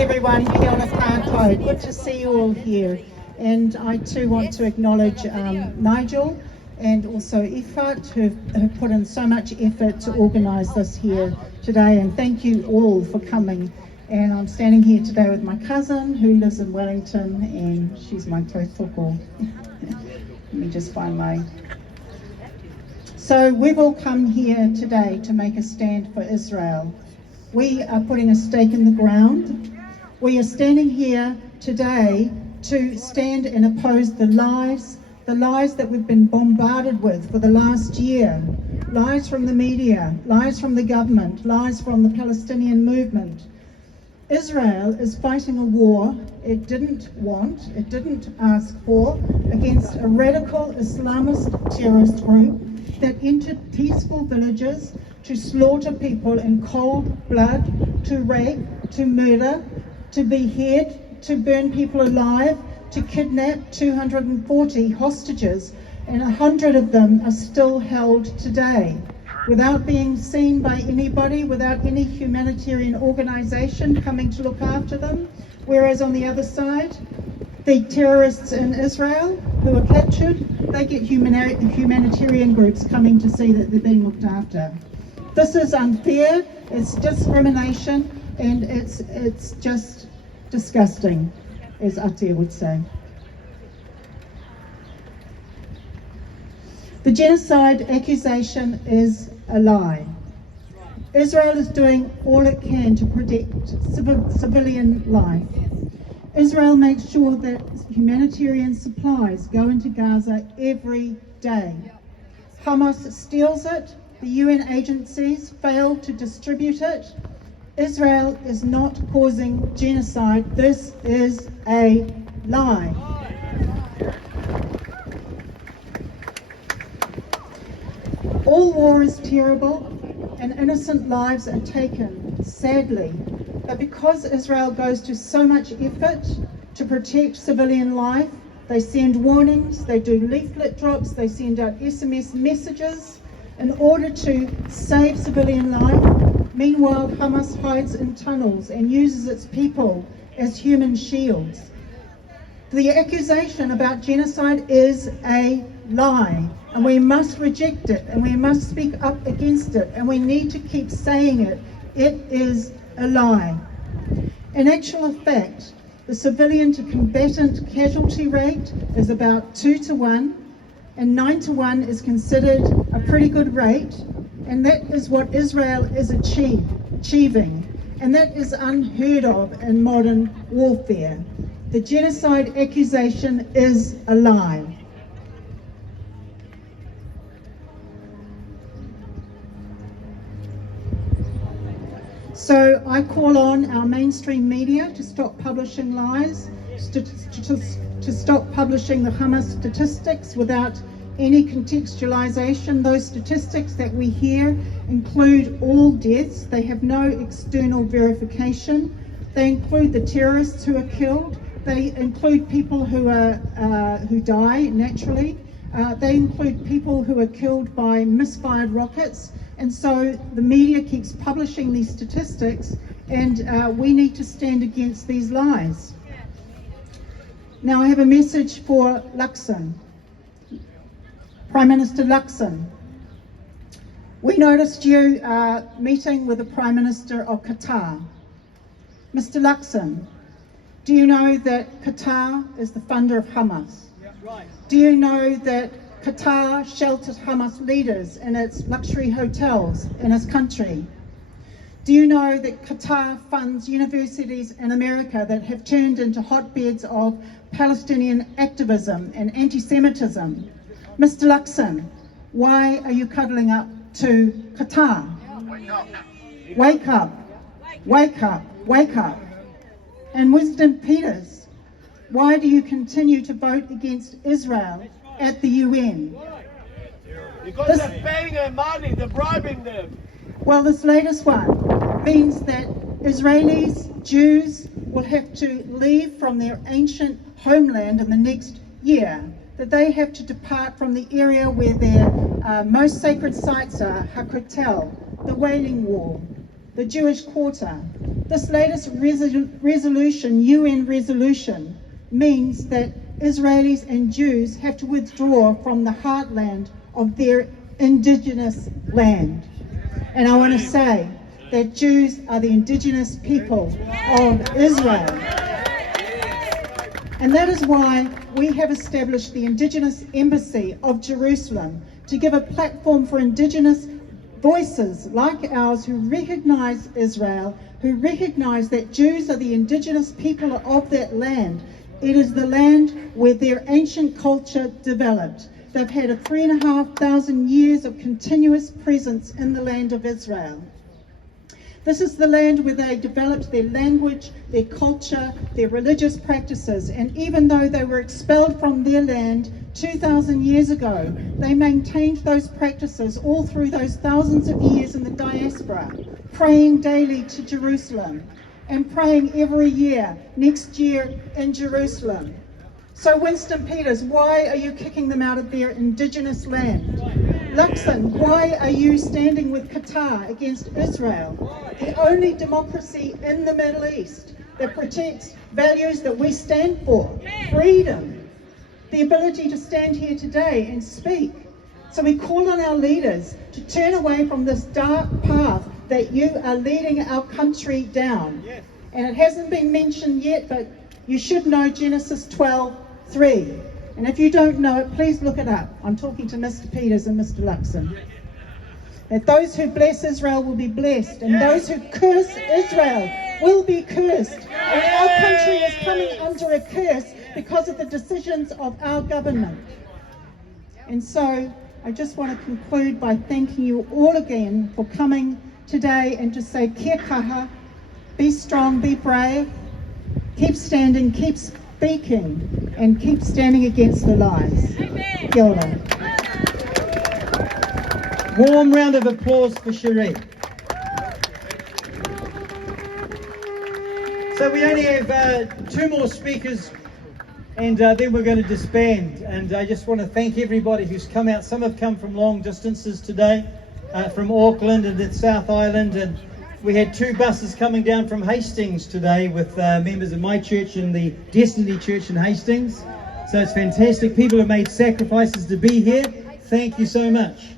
everyone, kia ora tātou. Good to see you all here. And I too want to acknowledge Nigel and also Ifat who've put in so much effort to organise this here today, and thank you all for coming. And I'm standing here today with my cousin who lives in Wellington, and she's my tautoko. Let me just find my... So we've all come here today to make a stand for Israel. We are putting a stake in the ground. We are standing here today to stand and oppose the lies that we've been bombarded with for the last year. Lies from the media, lies from the government, lies from the Palestinian movement. Israel is fighting a war it didn't want, it didn't ask for, against a radical Islamist terrorist group that entered peaceful villages to slaughter people in cold blood, to rape, to murder, to behead, to burn people alive, to kidnap 240 hostages, and 100 of them are still held today, without being seen by anybody, without any humanitarian organisation coming to look after them. Whereas on the other side, the terrorists in Israel who are captured, they get humanitarian groups coming to see that they're being looked after. This is unfair, it's discrimination, and it's just disgusting, as Atia would say. The genocide accusation is a lie. Israel is doing all it can to protect civilian life. Israel makes sure that humanitarian supplies go into Gaza every day. Hamas steals it, the UN agencies fail to distribute it. Israel is not causing genocide. This is a lie. All war is terrible and innocent lives are taken, sadly. But because Israel goes to so much effort to protect civilian life, they send warnings, they do leaflet drops, they send out SMS messages in order to save civilian life. Meanwhile, Hamas hides in tunnels and uses its people as human shields. The accusation about genocide is a lie, and we must reject it, and we must speak up against it, and we need to keep saying it. It is a lie. In actual fact, the civilian to combatant casualty rate is about 2-1, and 9-1 is considered a pretty good rate, and that is what Israel is achieving, and that is unheard of in modern warfare. The genocide accusation is a lie. So I call on our mainstream media to stop publishing lies, to stop publishing the Hamas statistics without any contextualization. Those statistics that we hear include all deaths. They have no external verification. They include the terrorists who are killed. They include people who die naturally. They include people who are killed by misfired rockets. And so the media keeps publishing these statistics, and we need to stand against these lies. Now I have a message for Luxon. Prime Minister Luxon, we noticed you meeting with the Prime Minister of Qatar. Mr. Luxon, do you know that Qatar is the funder of Hamas? Yeah, right. Do you know that Qatar sheltered Hamas leaders in its luxury hotels in its country? Do you know that Qatar funds universities in America that have turned into hotbeds of Palestinian activism and anti-Semitism? Mr. Luxon, why are you cuddling up to Qatar? Wake up, wake up, wake up. And Winston Peters, why do you continue to vote against Israel at the UN? Because they're paying them money, they're bribing them. Well, this latest one means that Israelis, Jews, will have to leave from their ancient homeland in the next year, that they have to depart from the area where their most sacred sites are, HaKotel, the Wailing Wall, the Jewish Quarter, This latest resolution, UN resolution, means that Israelis and Jews have to withdraw from the heartland of their indigenous land. And I want to say that Jews are the indigenous people of Israel. And that is why we have established the Indigenous Embassy of Jerusalem to give a platform for indigenous voices like ours who recognize Israel, who recognize that Jews are the indigenous people of that land. It is the land where their ancient culture developed. They've had 3,500 years of continuous presence in the land of Israel. This is the land where they developed their language, their culture, their religious practices, and even though they were expelled from their land 2,000 years ago, they maintained those practices all through those thousands of years in the diaspora, praying daily to Jerusalem and praying every year, next year in Jerusalem. So Winston Peters, why are you kicking them out of their indigenous land? Luxon, why are you standing with Qatar against Israel, the only democracy in the Middle East that protects values that we stand for, freedom, the ability to stand here today and speak. So we call on our leaders to turn away from this dark path that you are leading our country down. And it hasn't been mentioned yet, but you should know Genesis 12:3. And if you don't know it, please look it up. I'm talking to Mr. Peters and Mr. Luxon. That those who bless Israel will be blessed, and those who curse Israel will be cursed. And our country is coming under a curse because of the decisions of our government. And so I just want to conclude by thanking you all again for coming today and to say kia kaha, be strong, be brave, keep standing, keep speaking, and keep standing against the lies. Kia ora. Warm round of applause for Sheree. So we only have 2 more speakers, and then we're going to disband. And I just want to thank everybody who's come out. Some have come from long distances today, from Auckland and the South Island, and we had 2 buses coming down from Hastings today with members of my church and the Destiny Church in Hastings. So it's fantastic. People have made sacrifices to be here. Thank you so much.